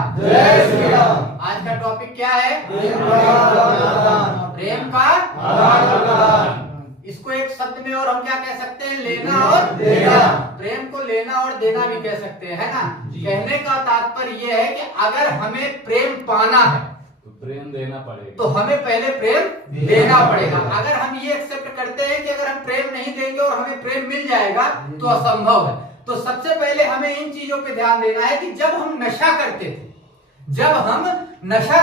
राम। जय श्री राम। आज का टॉपिक क्या है? प्रेम का आदान-प्रदान। इसको एक शब्द में और हम क्या कह सकते हैं? लेना और देना। प्रेम को लेना और देना भी कह सकते हैं, है ना? कहने का तात्पर्य यह है कि अगर हमें प्रेम पाना है तो प्रेम देना पड़ेगा, तो हमें पहले प्रेम देना पड़ेगा। अगर हम ये एक्सेप्ट करते हैं कि अगर हम प्रेम नहीं देंगे और हमें प्रेम मिल जाएगा तो असंभव है। तो सबसे पहले हमें इन चीजों पे ध्यान देना है कि जब हम नशा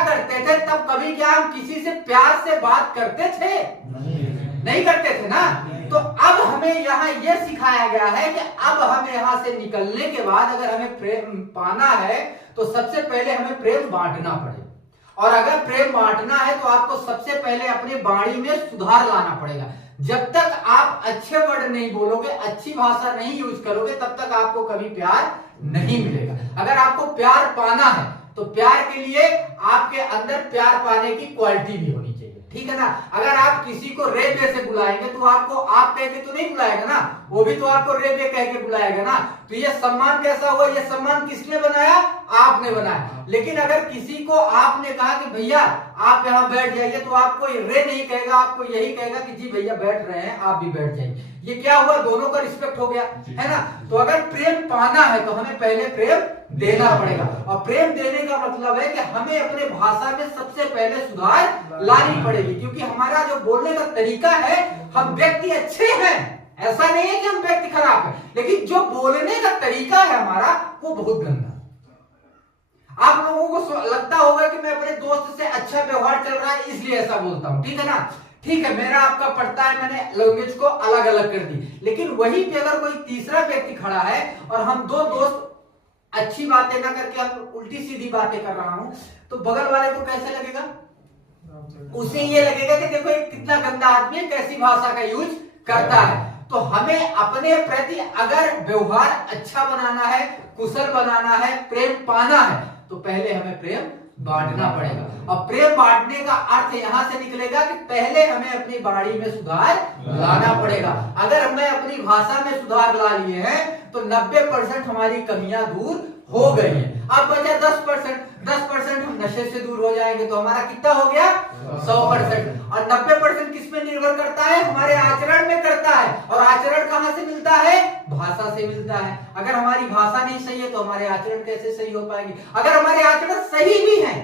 करते थे तब कभी क्या हम किसी से प्यार से बात करते थे? नहीं करते थे ना। तो अब हमें यहाँ ये सिखाया गया है कि अब हमें यहाँ से निकलने के बाद अगर हमें प्रेम पाना है तो सबसे पहले हमें प्रेम बांटना पड़ेगा। और अगर प्रेम बांटना है तो आपको सबसे पहले अपनी वाणी में सुधार लाना पड़ेगा। जब तक आप अच्छे वर्ड नहीं बोलोगे, अच्छी भाषा नहीं यूज करोगे, तब तक आपको कभी प्यार नहीं मिलेगा। अगर आपको प्यार पाना है तो प्यार के लिए आपके अंदर प्यार पाने की क्वालिटी भी होनी चाहिए, ठीक है ना। अगर आप किसी को रे बे से बुलाएंगे तो आपको आप कह के तो नहीं बुलाएगा ना, वो भी तो आपको रे बे कह के बुलाएगा ना। तो ये सम्मान कैसा हुआ? ये सम्मान किसने बनाया? आपने बनाया। लेकिन अगर किसी को आपने कहा कि भैया आप यहाँ बैठ जाइए तो आपको रे नहीं कहेगा, आपको यही कहेगा कि जी भैया बैठ रहे हैं, आप भी बैठ जाइए। ये क्या हुआ? दोनों का रिस्पेक्ट हो गया, है ना। तो अगर प्रेम पाना है तो हमें पहले प्रेम देना पड़ेगा। और प्रेम देने का मतलब है कि हमें अपने भाषा में सबसे पहले सुधार लानी पड़ेगी, क्योंकि हमारा जो बोलने का तरीका है, हम व्यक्ति अच्छे हैं, ऐसा नहीं है कि हम व्यक्ति खराब है, लेकिन जो बोलने का तरीका है हमारा वो बहुत गंदा। आप लोगों को लगता होगा कि मैं अपने दोस्त से अच्छा व्यवहार चल रहा है इसलिए ऐसा बोलता हूं, ठीक है ना। ठीक है, मेरा आपका पड़ता है, मैंने लैंग्वेज को अलग अलग कर दी। लेकिन वहीं पे अगर कोई तीसरा व्यक्ति खड़ा है और हम दो दोस्त अच्छी बातें ना करके हम उल्टी सीधी बातें कर रहा हूं, तो बगल वाले को कैसे लगेगा? उसे ये लगेगा कि देखो एक कितना गंदा आदमी है, कैसी भाषा का यूज करता है। तो हमें अपने प्रति अगर व्यवहार अच्छा बनाना है, कुशल बनाना है, प्रेम पाना है, तो पहले हमें प्रेम बांटना पड़ेगा। और प्रेम बांटने का अर्थ यहां से निकलेगा कि पहले हमें अपनी वाणी में सुधार लाना पड़ेगा। अगर हमें अपनी भाषा में सुधार ला लिए हैं तो 90% हमारी कमियां दूर हो गई है। अब बचा 10% हम नशे से दूर हो जाएंगे तो हमारा कितना हो गया? 100%। और 90% किस में निर्भर करता है? हमारे आचरण में करता है। और आचरण कहां से मिलता है? भाषा से मिलता है। अगर हमारी भाषा नहीं सही है तो हमारे आचरण कैसे सही हो पाएंगे? अगर हमारे आचरण सही भी है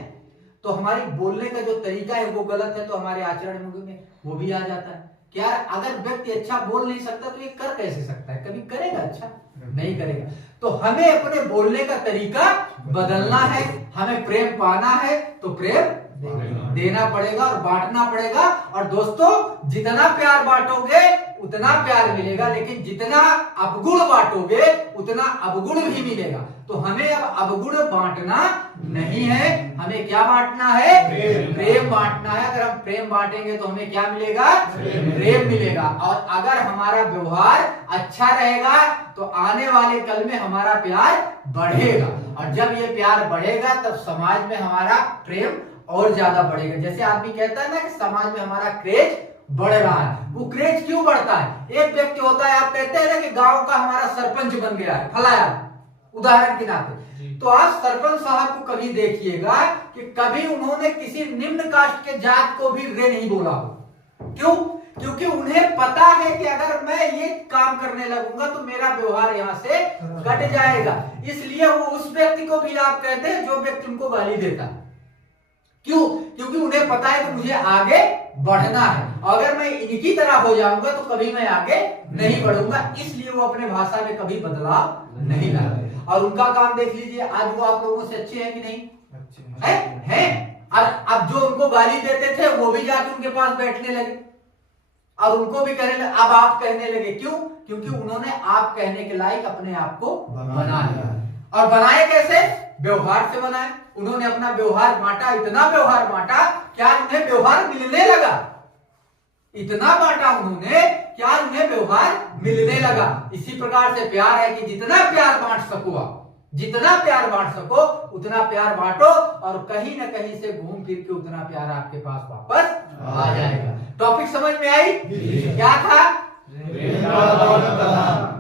तो हमारी बोलने का जो तरीका है वो गलत है तो हमारे आचरण में वो भी आ जाता है। क्या अगर व्यक्ति अच्छा बोल नहीं सकता तो ये कर कैसे सकता है? कभी करेगा? अच्छा नहीं करेगा। तो हमें अपने बोलने का तरीका बदलना है। हमें प्रेम पाना है तो प्रेम देना पड़ेगा और बांटना पड़ेगा। और दोस्तों, जितना प्यार बांटोगे उतना प्यार मिलेगा, लेकिन जितना अवगुण बांटोगे उतना अवगुण भी मिलेगा। तो हमें अब अवगुण बांटना नहीं है, हमें क्या बांटना है? प्रेम बांटना है। अगर हम प्रेम बांटेंगे तो हमें क्या मिलेगा? प्रेम मिलेगा। और अगर हमारा व्यवहार अच्छा रहेगा तो आने वाले कल में हमारा प्यार बढ़ेगा। और जब ये प्यार बढ़ेगा तब समाज में हमारा प्रेम और ज्यादा बढ़ेगा। जैसे आदमी कहता है ना कि समाज में हमारा क्रेज बढ़ रहा है। वो क्रेज क्यों बढ़ता है? एक व्यक्ति होता है, आप कहते हैं ना कि गांव का हमारा सरपंच बन गया है फलाया, उदाहरण के नाते, तो आप सरपंच साहब को कभी देखिएगा कि कभी उन्होंने किसी निम्न कास्ट के जात को भी रे नहीं बोला हो। क्यों? क्योंकि उन्हें पता है कि अगर मैं ये काम करने लगूंगा तो मेरा व्यवहार यहाँ से कट जाएगा। इसलिए वो उस व्यक्ति को भी आप कहते हैं जो व्यक्ति उनको गाली देता है। क्यों? क्योंकि उन्हें पता है कि मुझे आगे बढ़ना है, अगर मैं इनकी तरह हो जाऊंगा तो कभी मैं आगे नहीं बढ़ूंगा। इसलिए वो अपने भाषा में कभी बदलाव नहीं लाते। और उनका काम देख लीजिए, आज वो आप लोगों से अच्छे हैं कि नहीं? है? और अब जो उनको गाली देते थे वो भी जाके उनके पास बैठने लगे और उनको भी कहने लगे, अब आप कहने लगे। क्यों? क्योंकि उन्होंने आप कहने के लायक अपने आप को बना लिया। और बनाए कैसे? व्यवहार से बनाए। उन्होंने अपना व्यवहार बांटा, इतना व्यवहार बांटा क्या उन्हें व्यवहार मिलने लगा? इतना बांटा उन्होंने क्या उन्हें व्यवहार मिलने लगा। इसी प्रकार से प्यार है कि जितना प्यार बांट सको आप, जितना प्यार बांट सको उतना प्यार बांटो और कहीं ना कहीं से घूम फिर के उतना प्यार आपके पास वापस आ जाएगा। टॉपिक समझ में आई? क्या था?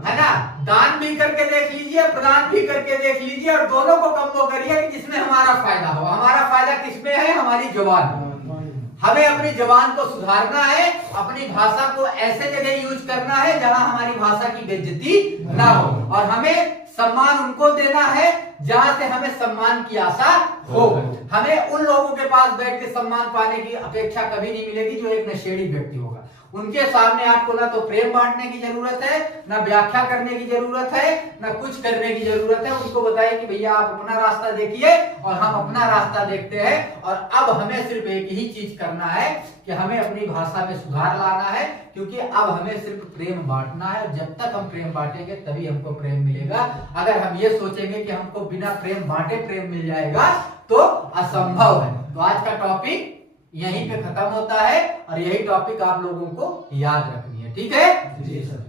है ना। दान भी करके देख लीजिए, प्रदान भी करके देख लीजिए और दोनों को कम करिए कि जिसमें हमारा हमारा फायदा हो। हमारा फायदा किसमें है? हमारी जुबान। हमें अपनी जुबान को सुधारना है, अपनी भाषा को ऐसे जगह यूज करना है जहां हमारी भाषा की बेइज्जती ना हो, और हमें सम्मान उनको देना है जहां से हमें सम्मान की आशा हो। हमें उन लोगों के पास बैठ के सम्मान पाने की अपेक्षा कभी नहीं मिलेगी जो एक नशेड़ी व्यक्ति होगा। उनके सामने आपको ना तो प्रेम बांटने की जरूरत है, ना व्याख्या करने की जरूरत है, ना कुछ करने की जरूरत है। उनको बताइए कि भैया आप अपना रास्ता देखिए और हम अपना रास्ता देखते हैं, और अब हमें सिर्फ एक ही चीज करना है कि हमें अपनी भाषा में सुधार लाना है, क्योंकि अब हमें सिर्फ प्रेम बांटना है। जब तक हम प्रेम बांटेंगे तभी हमको प्रेम मिलेगा। अगर हम ये सोचेंगे कि हमको बिना प्रेम बांटे प्रेम मिल जाएगा तो असंभव है। तो आज का टॉपिक यहीं पे खत्म होता है, और यही टॉपिक आप लोगों को याद रखनी है। ठीक है जी सर।